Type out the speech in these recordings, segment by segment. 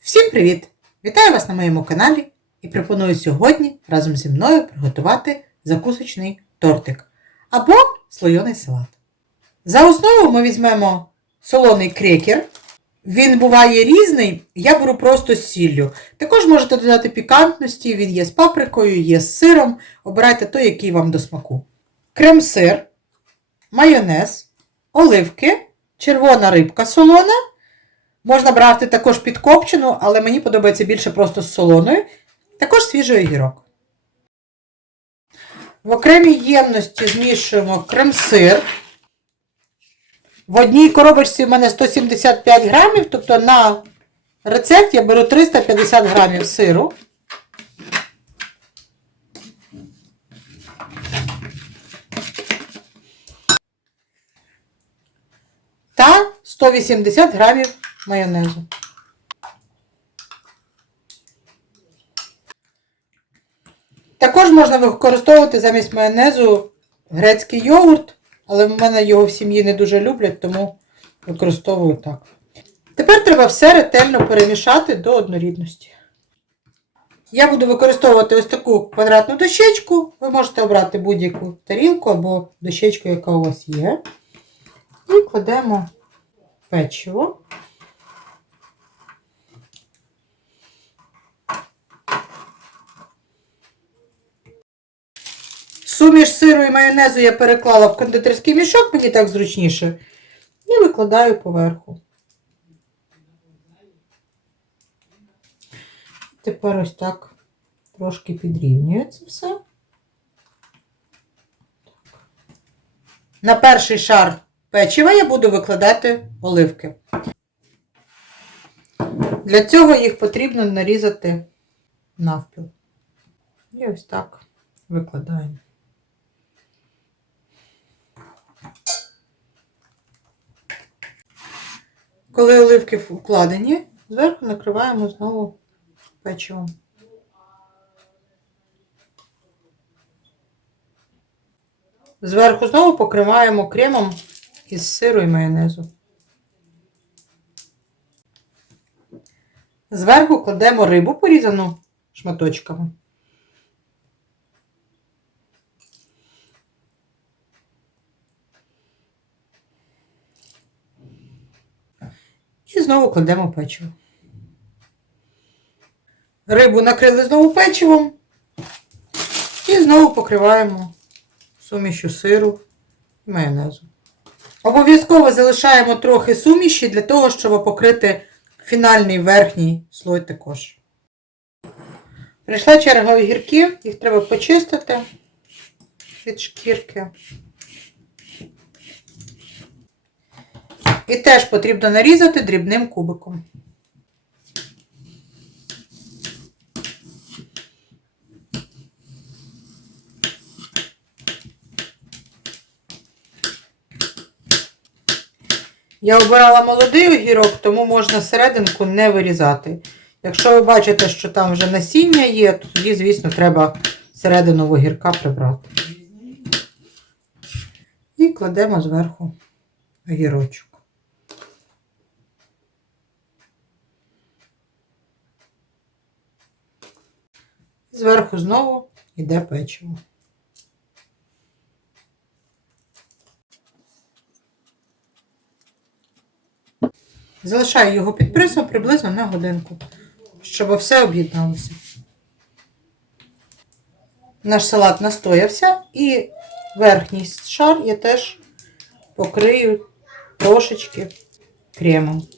Всім привіт! Вітаю вас на моєму каналі і пропоную сьогодні разом зі мною приготувати закусочний тортик або слойоний салат. За основу ми візьмемо солоний крекер. Він буває різний, я беру просто з сіллю. Також можете додати пікантності, він є з паприкою, є з сиром. Обирайте той, який вам до смаку. Крем-сир, майонез, оливки, червона рибка солона. Можна брати також підкопчену, але мені подобається більше просто з солоною. Також свіжий огірок. В окремій ємності змішуємо крем-сир. В одній коробочці в мене 175 грамів, тобто на рецепт я беру 350 грамів сиру. Та 180 грамів майонезу. Також можна використовувати замість майонезу грецький йогурт, але в мене його в сім'ї не дуже люблять, тому використовую так. Тепер треба все ретельно перемішати до однорідності. Я буду використовувати ось таку квадратну дощечку. Ви можете обрати будь-яку тарілку або дощечку, яка у вас є. І кладемо печиво. Суміш сиру і майонезу я переклала в кондитерський мішок, мені так зручніше. І викладаю поверху. Тепер ось так трошки підрівнюю це все. На перший шар печива я буду викладати оливки. Для цього їх потрібно нарізати навпіл. І ось так викладаємо. Коли оливки вкладені, зверху накриваємо знову печивом. Зверху знову покриваємо кремом із сиру і майонезу. Зверху кладемо рибу порізану шматочками. Знову кладемо печиво. Рибу накрили знову печивом і знову покриваємо сумішю сиру і майонезу. Обов'язково залишаємо трохи суміші для того, щоб покрити фінальний верхній слой також. Прийшла черга огірків, їх треба почистити від шкірки. І теж потрібно нарізати дрібним кубиком. Я обирала молодий огірок, тому можна серединку не вирізати. Якщо ви бачите, що там вже насіння є, то тоді, звісно, треба середину огірка прибрати. І кладемо зверху огірочок. Зверху знову йде печиво. Залишаю його під присом приблизно на годинку, щоб все об'єдналося. Наш салат настоявся і верхній шар я теж покрию трошечки кремом.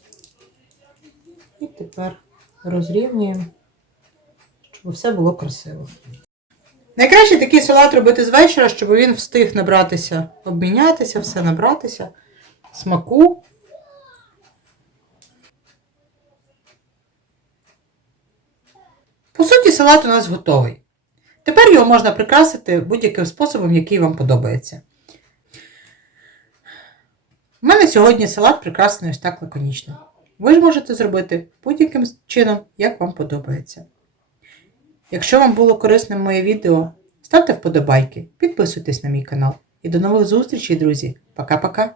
І тепер розрівнюємо, щоб все було красиво. Найкраще такий салат робити з вечора, щоб він встиг набратися, обмінятися, все набратися, смаку. По суті, салат у нас готовий. Тепер його можна прикрасити будь-яким способом, який вам подобається. У мене сьогодні салат прикрасений ось так лаконічно. Ви ж можете зробити будь-яким чином, як вам подобається. Якщо вам було корисним моє відео, ставте вподобайки, підписуйтесь на мій канал. І до нових зустрічей, друзі! Пока-пока!